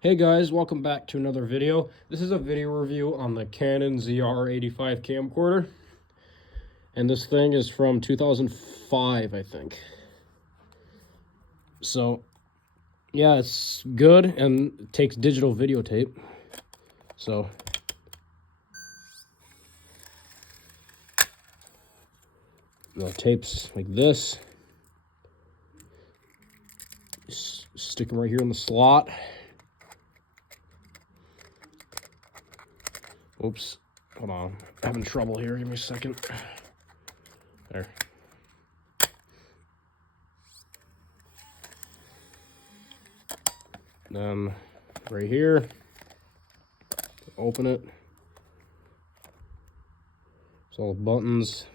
Hey guys, welcome back to another video. This is a video review on the Canon ZR85 camcorder. And this thing is from 2005, I think. So, yeah, it's good and it takes digital videotape. So, tapes like this. Stick them right here in the slot. Oops, hold on, I'm having trouble here, give me a second. There. Then, right here, open it. It's all the buttons.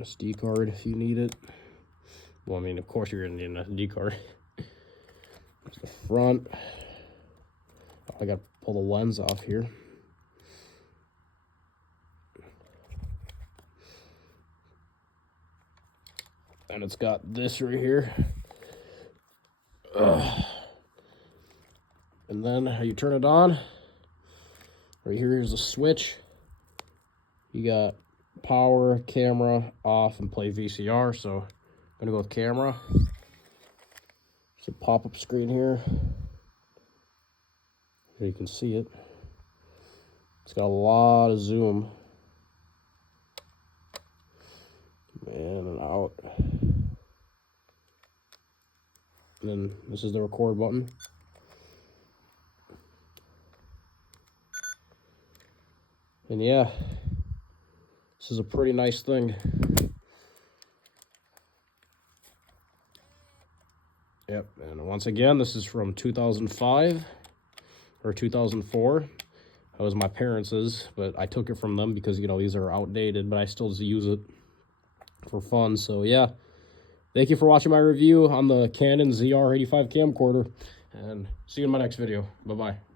SD card if you need it. Well, I mean, of course you're gonna need an SD card. There's the front. Oh, I gotta pull the lens off here. And it's got this right here. And then how you turn it on. Right here is a switch. You got power, camera, off, and play VCR. So I'm gonna go with camera. There's a pop-up screen here. Here you can see it. It's got a lot of zoom. In and out. And then this is the record button. And yeah, this is a pretty nice thing. Yep, and once again, this is from 2005 or 2004. That was my parents', but I took it from them because, you know, these are outdated, but I still just use it for fun. So yeah, thank you for watching my review on the Canon ZR85 camcorder, and see you in my next video. Bye-bye.